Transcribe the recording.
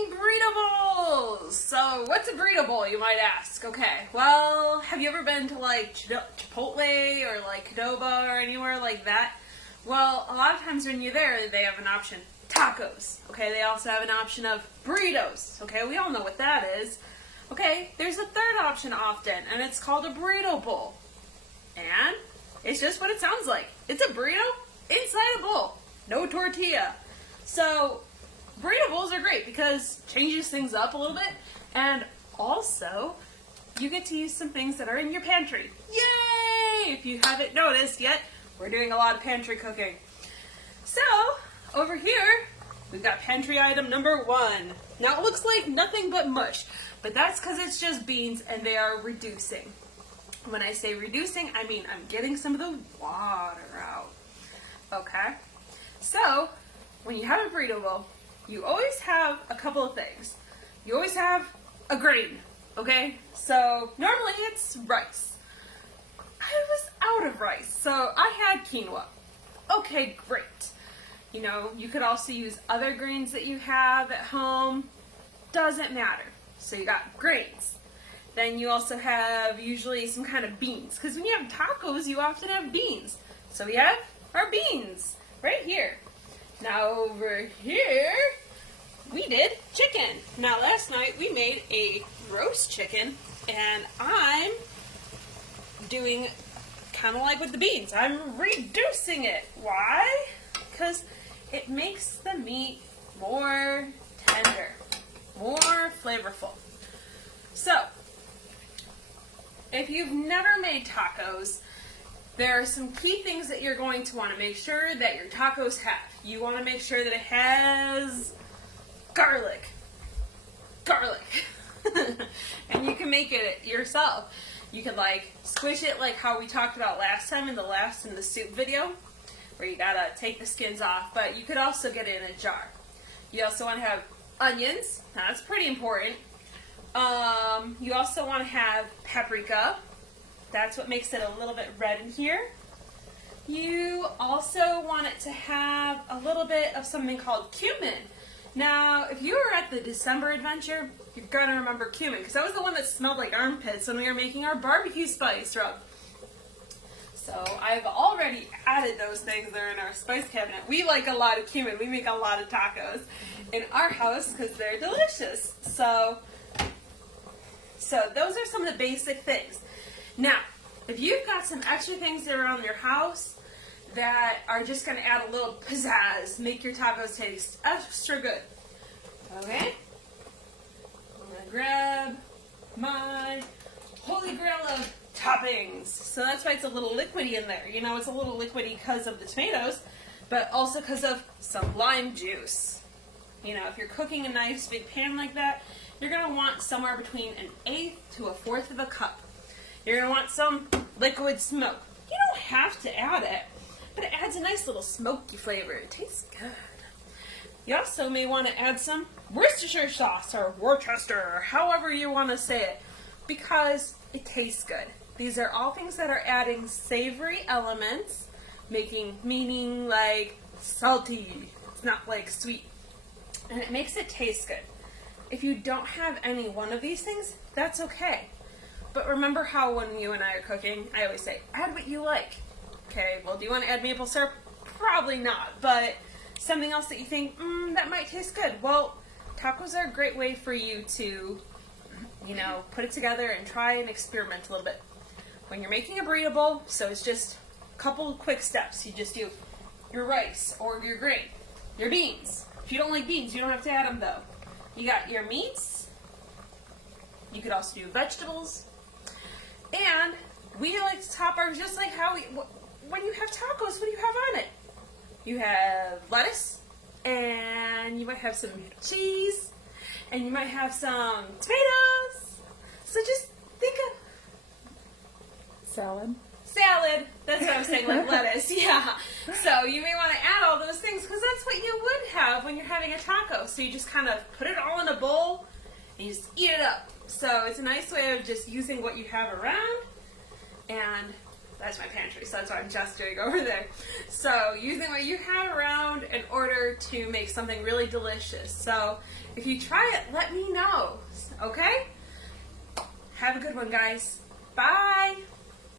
making burrito bowls. So what's a burrito bowl, you might ask? Okay, well, have you ever been to like Chipotle or like Qdoba or anywhere like that? Well, a lot of times when you're there, they have an option, tacos. Okay, they also have an option of burritos. Okay, we all know what that is. Okay, there's a third option often, and it's called a burrito bowl. And it's just what it sounds like. It's a burrito inside a bowl. No tortilla. So burrito bowls are great because it changes things up a little bit, and also you get to use some things that are in your pantry. Yay! If you haven't noticed yet, we're doing a lot of pantry cooking. So over here we've got pantry item number 1. Now it looks like nothing but mush, but that's because it's just beans and they are reducing. When I say reducing, I mean I'm getting some of the water out. Okay? So when you have a burrito bowl, you always have a couple of things. You always have a grain, okay? So normally it's rice. I was out of rice, so I had quinoa. Okay, great. You know, you could also use other grains that you have at home. Doesn't matter. So you got grains. Then you also have usually some kind of beans, because when you have tacos, you often have beans. So we have our beans right here. Now over here, we did chicken. Now last night we made a roast chicken, and I'm doing kind of like with the beans. I'm reducing it. Why? Because it makes the meat more tender, more flavorful. So, if you've never made tacos, there are some key things that you're going to want to make sure that your tacos have. You want to make sure that it has garlic. And you can make it yourself. You can like squish it like how we talked about last time in the soup video, where you gotta take the skins off, but you could also get it in a jar. You also want to have onions. Now that's pretty important. You also want to have paprika. That's what makes it a little bit red in here. You also want it to have a little bit of something called cumin. Now, if you were at the December adventure, you're going to remember cumin, because that was the one that smelled like armpits when we were making our barbecue spice rub. So I've already added those things. They're in our spice cabinet. We like a lot of cumin. We make a lot of tacos in our house because they're delicious. So those are some of the basic things. Now, if you've got some extra things that are around your house that are just going to add a little pizzazz, make your tacos taste extra good. Okay? I'm going to grab my holy grail of toppings. So that's why it's a little liquidy in there. You know, it's a little liquidy because of the tomatoes, but also because of some lime juice. You know, if you're cooking a nice big pan like that, you're going to want somewhere between 1/8 to 1/4 of a cup. You're going to want some liquid smoke. You don't have to add it, but it adds a nice little smoky flavor. It tastes good. You also may want to add some Worcestershire sauce or Worcester, or however you want to say it, because it tastes good. These are all things that are adding savory elements, meaning like salty. It's not like sweet. And it makes it taste good. If you don't have any one of these things, that's okay. But remember how when you and I are cooking, I always say, add what you like. Okay, well, do you want to add maple syrup? Probably not, but something else that you think, that might taste good. Well, tacos are a great way for you to, you know, put it together and try and experiment a little bit. When you're making a burrito bowl, so it's just a couple of quick steps. You just do your rice or your grain, your beans. If you don't like beans, you don't have to add them though. You got your meats. You could also do vegetables. And we like to top ours just like how when you have tacos, what do you have on it? You have lettuce, and you might have some cheese, and you might have some tomatoes. So just think of salad. That's what I was saying, like lettuce. Yeah. So you may want to add all those things because that's what you would have when you're having a taco. So you just kind of put it all in a bowl and you just eat it up. So it's a nice way of just using what you have around and that's my pantry, so that's what I'm just doing over there. So using what you have around in order to make something really delicious. So if you try it, let me know, okay? Have a good one, guys. Bye.